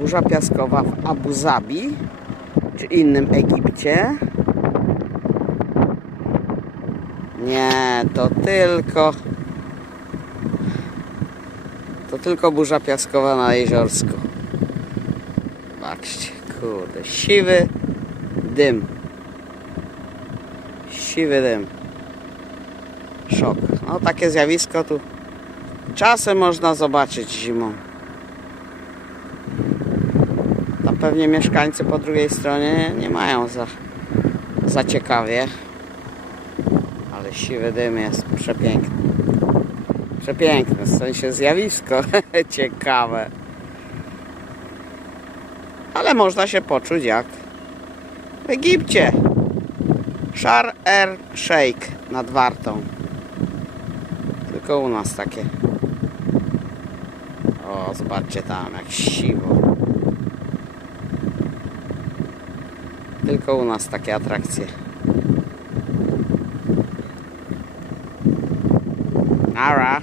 burza piaskowa w Abu Zabi czy innym Egipcie. Nie, to tylko burza piaskowa na Jeziorsku. Patrzcie, kurde, siwy dym. Siwy dym. Szok. No takie zjawisko tu czasem można zobaczyć zimą. Tam pewnie mieszkańcy po drugiej stronie nie mają za ciekawie. Ale siwy dym jest przepiękny. Przepiękne, w sensie zjawisko ciekawe. Ale można się poczuć jak w Egipcie. Sharm el Sheikh nad Wartą. Tylko u nas takie. O, zobaczcie tam jak siwo. Tylko u nas takie atrakcje. Nara.